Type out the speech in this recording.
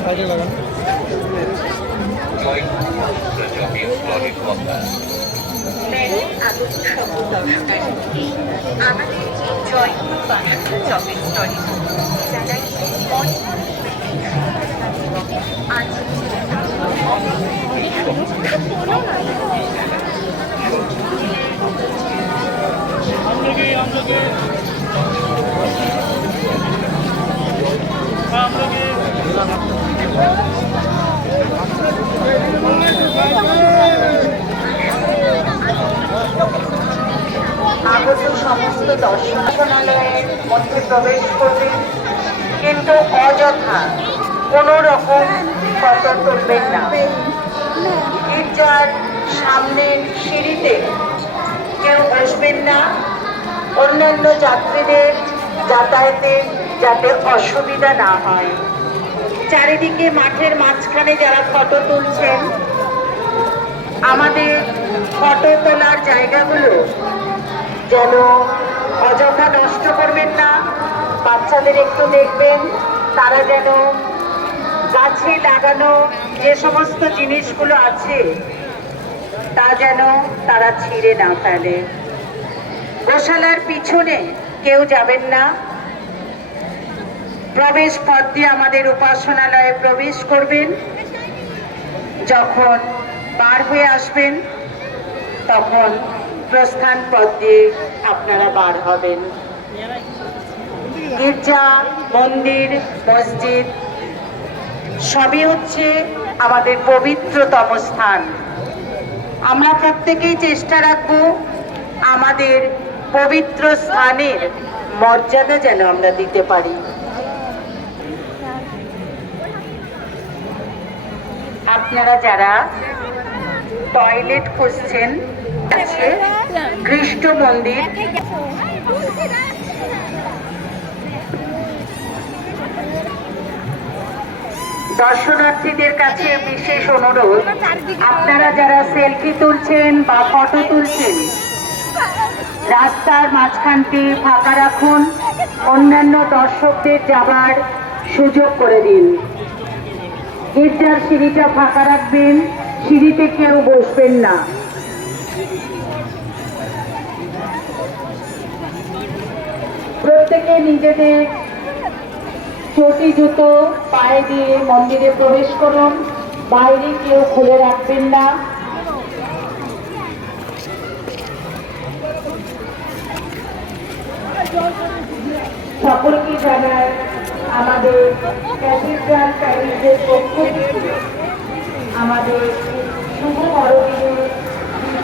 সাইডে লাগানো আমাদের জয়পুর বাসুদা চপের স্তরে জানাই অনেক আজ সমস্ত দর্শনালয়ের মধ্যে প্রবেশ করবেন কিন্তু অযথা কোনো রকম ফটো তুলবেন না। গির্জার সামনের সিঁড়িতে কেউ বসবেন না। অন্যান্য যাত্রীদের যাতায়াতের যাতে অসুবিধা না হয়। চারিদিকে মাঠের মাঝখানে যারা ফটো তুলছেন, আমাদের ফটো তোলার জায়গাগুলো যেন অযথা নষ্ট করবেন না। বাচ্চাদের একটু দেখবেন, তারা যেন গাছে লাগানো যে সমস্ত জিনিসগুলো আছে, তা যেন তারা ছিঁড়ে না ফেলে। গোশালার পিছনে কেউ যাবেন না। প্রবেশ পথ দিয়ে আমাদের উপাসনালয়ে প্রবেশ করবেন। যখন বার হয়ে আসবেন, তখন প্রস্থান পথ দিয়ে আপনারা বার হবেন। গির্জা, মন্দির, মসজিদ, সবই হচ্ছে আমাদের পবিত্রতম স্থান। আমরা প্রত্যেকেই চেষ্টা রাখব আমাদের পবিত্র স্থানের মর্যাদা যেন আমরা দিতে পারি। আপনারা যারা টয়লেট খুঁজছেন আছে। কৃষ্ণ মন্দির। দর্শনার্থীদের কাছে বিশেষ অনুরোধ, আপনারা যারা সেলফি তুলছেন বা ফটো তুলছেন, রাস্তার মাঝখানটি ফাঁকা রাখুন, অন্যান্য দর্শকদের যাবার সুযোগ করে দিন। গির্জার সিঁড়িটা ফাঁকা রাখবেন, সিঁড়িতে কেউ বসবেন না। প্রত্যেকে নিজেদের চটি জুতো পায়ে দিয়ে মন্দিরে প্রবেশ করুন। বাইরে কেউ খুলে রাখবেন না। সকলকে জানায় আমাদের ক্যাথিড্রাল প্যারিসের পক্ষ থেকে আমাদের শুভ বড়দিনের